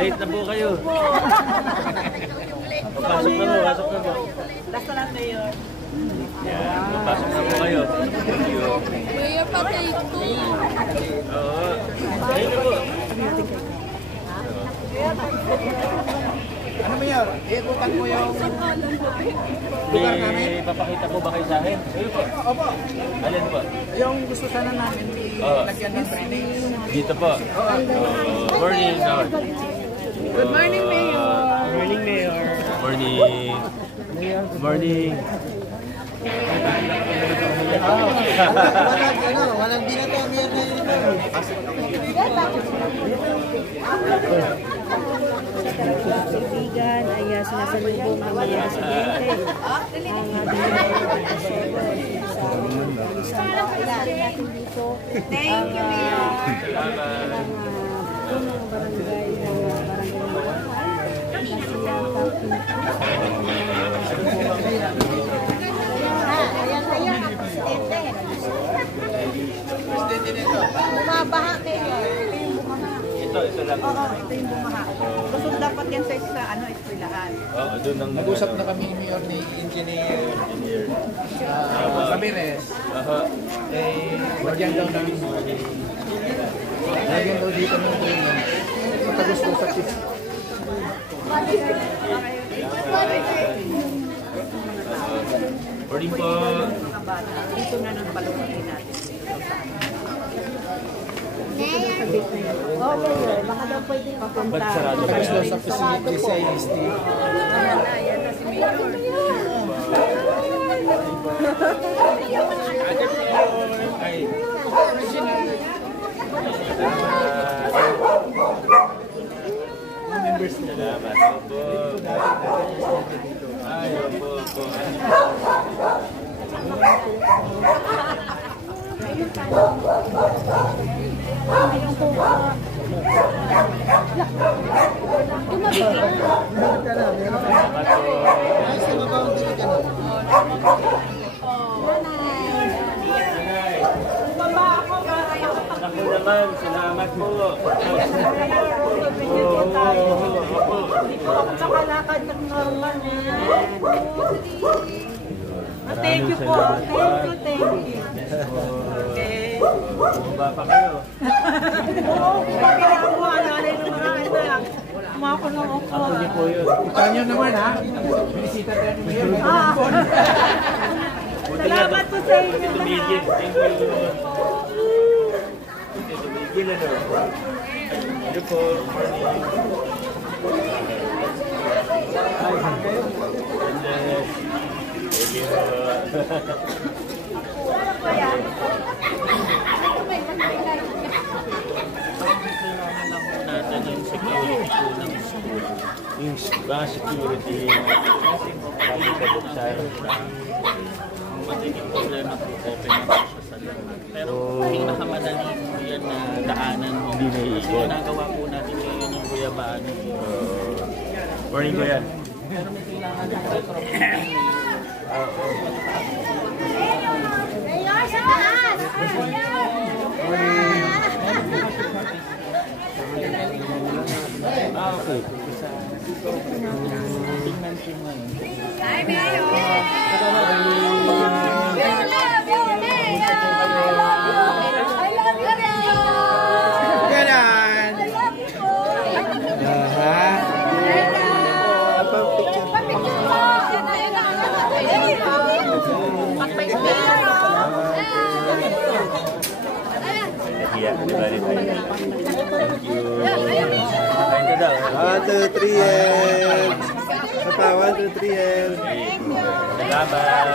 Late na po kayo. Pasok na po, pasok na po. Last na lang, Mayor. Yan, pasok na po kayo. Mayor, patay ito. Oo. Ayun na po. Ano Mayor? Ikutan mo yung lugar namin. May papakita po ba kayo sa akin? Ayun po. Opo. Alin po? Yung gusto sana namin ilagyan ng drainage. Dito po. Morning. Good morning, Mayor. Morning, Mayor. Morning. Morning. Walang binato. Kaibigan, ay sinasalubong ang mga residente. Thank you, Mayor. Punong barangay ng Ayan ang presidente. Presidente nito. Bumabaha kayo. Ito lang. Oo, ito yung bumaha. Gusto dapat yan sa eskwelahan. Oo, doon ang Nag-usap na kami Mayor ni Engineer Ramirez. Lagyan daw dito ng drainage. Matagos ko sa tip. Morning po. Dito na nang paluin natin. Baka daw pwede papunta. Ba't sarado Matagos daw kaya? sa facility sa ISD. Ayan na si Mayor. Ay. Members Salamat po. Ay, po. Ako naman, salamat po. Hindi po ako nakalakad ng normal niya. Thank you po. Thank you. Okay. Bumaba pa kayo. Oo, kaya ako alala ng mga ito. Kumako na ako. Ako niyo po yun. Kita nyo naman ha. Binisita tayo ni Mayor. Salamat po sa inyo Tumigil. lahat. Thank you. Tumigil ano. Ito po. Natin yung security po ng school. Yung security kasi pagkabuksan magiging problema po open na siya sa loob. Pero pinakamadali po yan na daanan mo. Hindi na iikot. Ginagawa po natin ngayon ng Guyabaan. Morning ko yan. Pero may kailangan na retrofitting. Mayor, sa taas! Okay. Hi, Mayor! I love you, Mayor! I love you, Mayor! Ganon! I love you po! Papicture po! Yeah, very nice. Thank you. Kain ka daw. 1, 2, 3 and... Isa pa, 1, 2, 3 and... Salamat.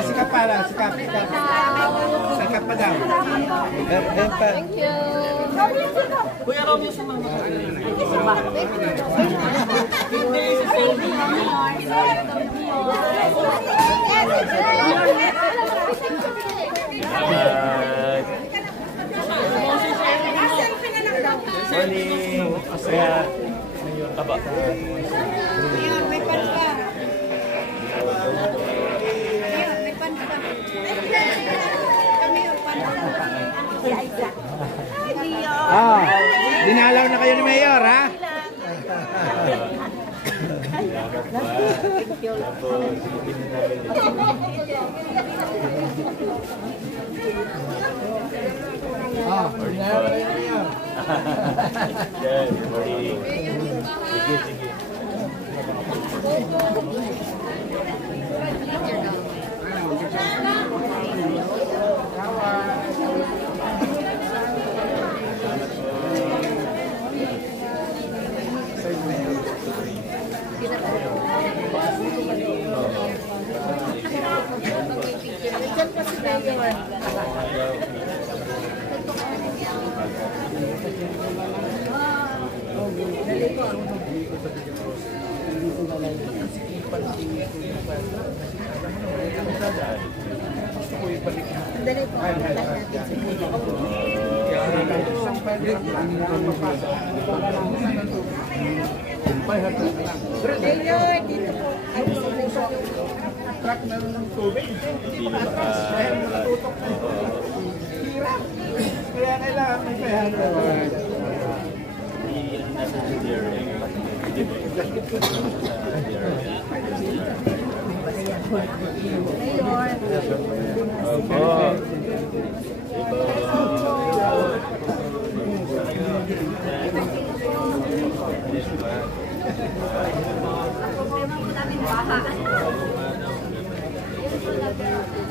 Sikap pa lang, sikap. Sikap pa daw. Thank you! Kuya Romeo sa mga Salamat. Morning. Kaya, taba. Mayor, may pan pa! Mayor, may pan pa! Mayor, pan pa! Ah, Dinalaw na kayo ni Mayor, ha?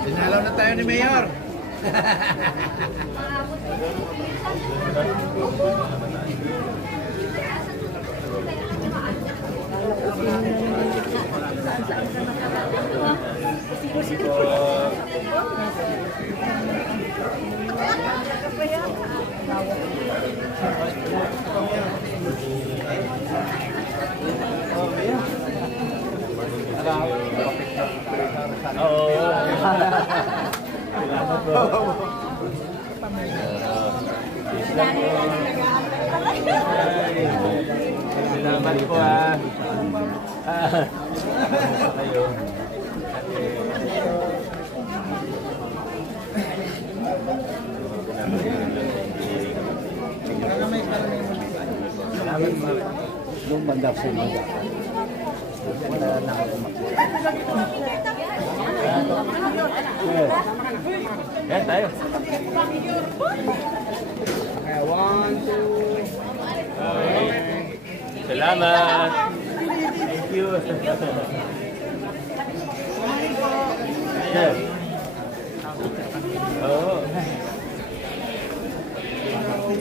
Dinalaw na tayo ni Mayor. Salamat po ah. Salamat po. Yung banda po mga. Wala na ako Yan tayo. One, two. Salamat. Thank you. Yes. Oh.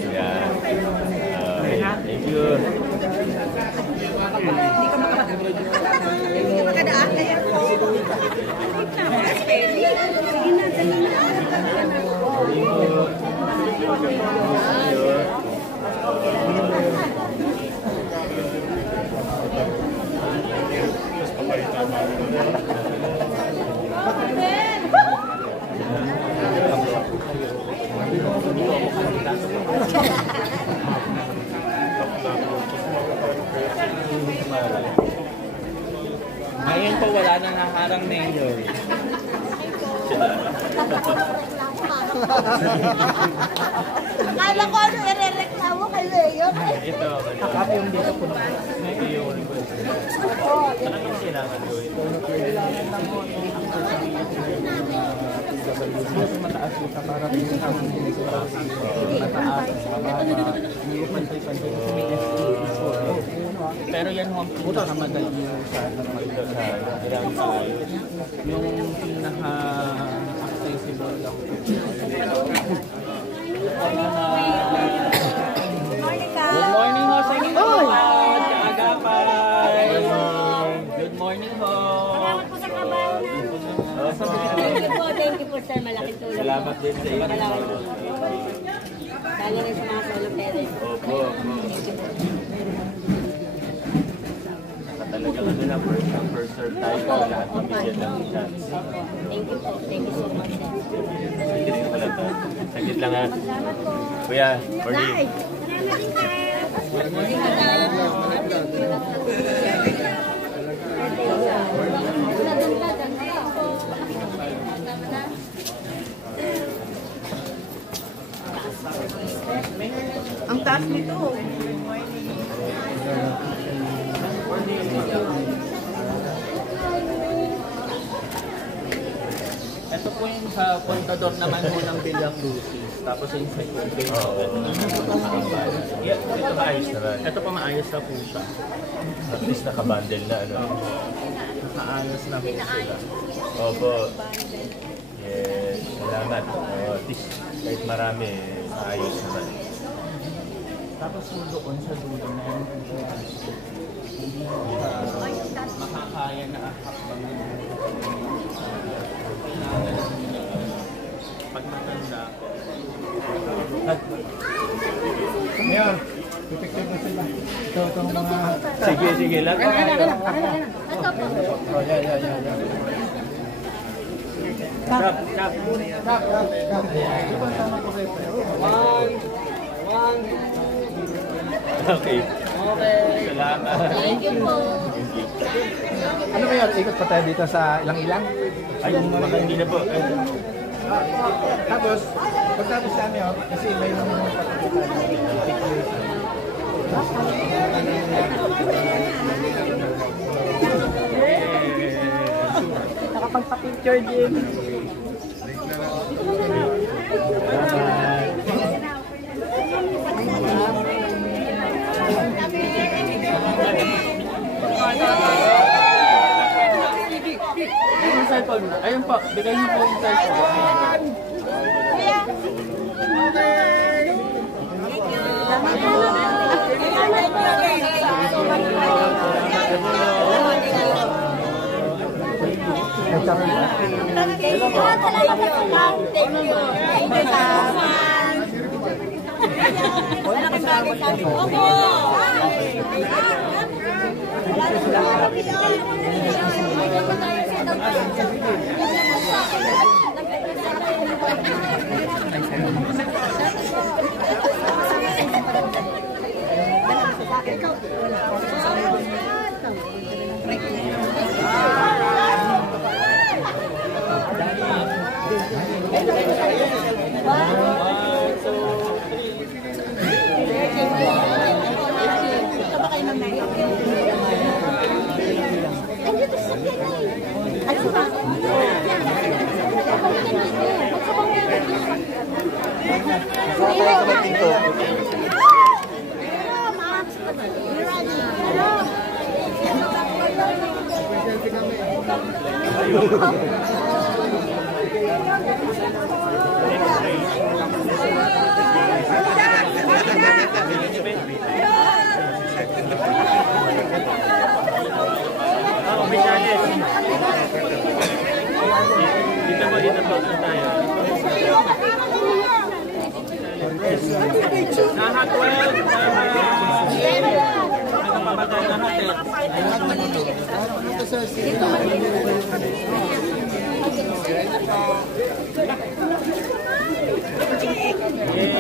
Yeah. Thank you. Hindi makadaan kaya po. Ngayon po wala nang nakarang mayor. Akala ko ano irereklamo kay Mayor. Ito. Copy yung dito po. Mayor. Talagang kailangan yun. Mas mataas yung kaparap yung mataas. Hindi pantay-pantay sa BSE. Pero yan ho ang pinakamadali sa ilang tayo. Yung pinaka-accessible lang. Good morning ho sa inyo. Agapay. Good morning ho. Salamat po sa kabayo na. Thank you po sir. Malaking tulong. Salamat din sa inyo. Dali rin sa mga solo parents. Opo. Talaga ano na, first serve tayo para lahat mabigyan ng chance. Thank you po. Thank you so much. Saglit na pala to. Saglit lang ha. Kuya, morning. Ang taas nito. Ito po yung sa kontador naman po ng Bilyang Lucis. Tapos yung second page. Ito maayos naman. Ito pa maayos na po siya. At least nakabundle na, ano? Nakaayos na po sila. Opo. Yes, salamat. At least kahit marami, ayos naman. Tapos yung doon sa dulo na yun, hindi makakaya na ahakbang pag matanda. Ngayon, pipicture na sila. Ito, itong mga... Sige, sige. Lahat Oh, yeah. Tap, tap. Kap. Diba tama ko kayo? One. Okay. Salamat. Thank you po. Ano ba yun? Ikot pa tayo dito sa ilang-ilang? Ay, hindi na po. Ay, Tapos, pagtapos namin yun, kasi may mga picture. Nakapagpa-picture din. Yung cellphone. Ayun po, bigay niyo po yung cellphone. Dito po tayo. Naha 12, ano pa ba tayo? Naha 10.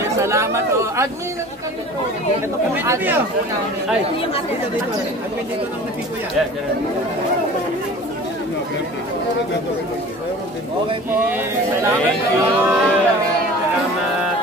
Salamat o. Admin! Ito po admin. Ay! Admin dito ng napikuya. Yeah, ganun. Okay po. Salamat po. Salamat.